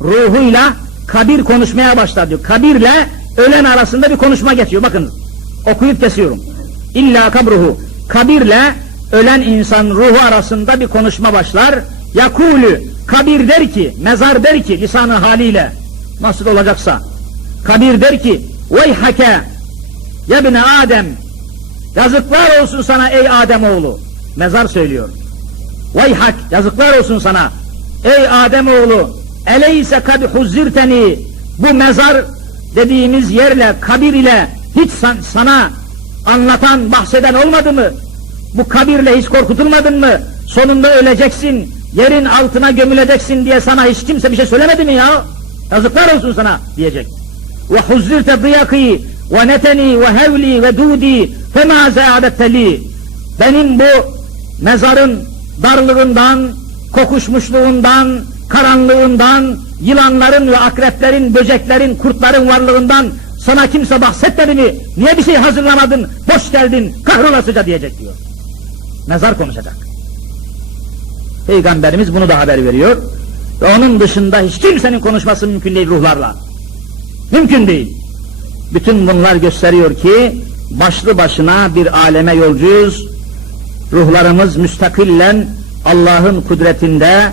ruhuyla kabir konuşmaya başlar diyor. Kabirle ölen arasında bir konuşma geçiyor. Bakın okuyup kesiyorum. İlla kabruhu. Kabirle ölen insan ruhu arasında bir konuşma başlar. Yakulü. Kabir der ki, mezar der ki lisanı haliyle nasıl olacaksa. Kabir der ki veyhake ya bine Adem yazıklar olsun sana ey Adem oğlu. Mezar söylüyor. Veyhak yazıklar olsun sana. Ey Adem oğlu eleyse kad huzzirteni bu mezar dediğimiz yerle kabir ile hiç san- sana anlatan bahseden olmadı mı? Bu kabirle hiç korkutulmadın mı? Sonunda öleceksin, yerin altına gömüleceksin diye sana hiç kimse bir şey söylemedi mi ya? Yazıklar olsun sana diyecek. Ve huzzirte diyaki ve neteni ve hevli ve dudi fema zâdetteli. Benim bu mezarın darlığından, kokuşmuşluğundan, karanlığından, yılanların ve akreplerin, böceklerin, kurtların varlığından sana kimse bahsetmedi mi? Niye bir şey hazırlamadın? Hoş geldin, kahrolasıca diyecek diyor. Mezar konuşacak. Peygamberimiz bunu da haber veriyor. Ve onun dışında hiç kimsenin konuşması mümkün değil ruhlarla. Mümkün değil. Bütün bunlar gösteriyor ki başlı başına bir aleme yolcuyuz. Ruhlarımız müstakillen Allah'ın kudretinde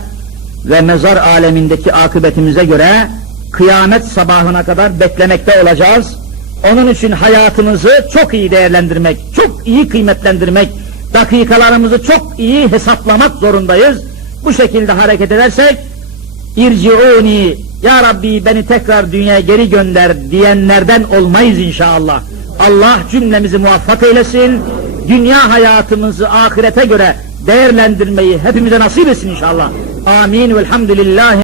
ve mezar alemindeki akıbetimize göre kıyamet sabahına kadar beklemekte olacağız. Onun için hayatımızı çok iyi değerlendirmek, çok iyi kıymetlendirmek, dakikalarımızı çok iyi hesaplamak zorundayız. Bu şekilde hareket edersek İrciuni ya Rabbi beni tekrar dünyaya geri gönder diyenlerden olmayız inşallah. Allah cümlemizi muvaffak eylesin. Dünya hayatımızı ahirete göre değerlendirmeyi hepimize nasip etsin inşallah. Amin velhamdülillahi.